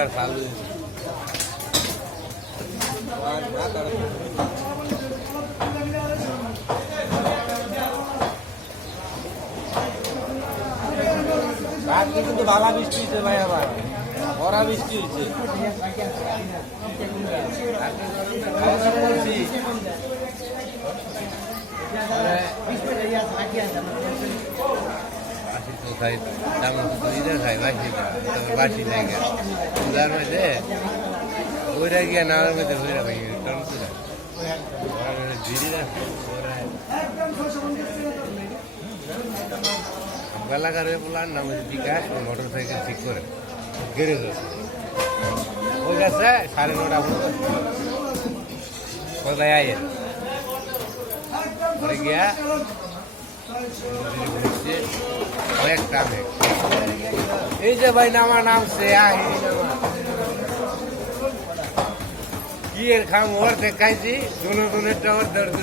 আর ভালো কিন্তু ভালো বৃষ্টি হয়েছে ভাই আবার ভরা বৃষ্টি হয়েছে বাসি জায়গা চুলার মধ্যে ওইটা গিয়ে নাড়ার মধ্যে হইরা ভেঙে এলাকার বলার নাম হচ্ছে বিকাশ ও মোটর সাইকেল ঠিক করে গেড়ে গেছে ওই গেছে 9:30 কোথায় আইয়ের গিয়া অনেকটা এই যে ভাই নামা নামছে কি এর খাম ওর দেখাইছি দুনো দুনেরটা ওর দর্দ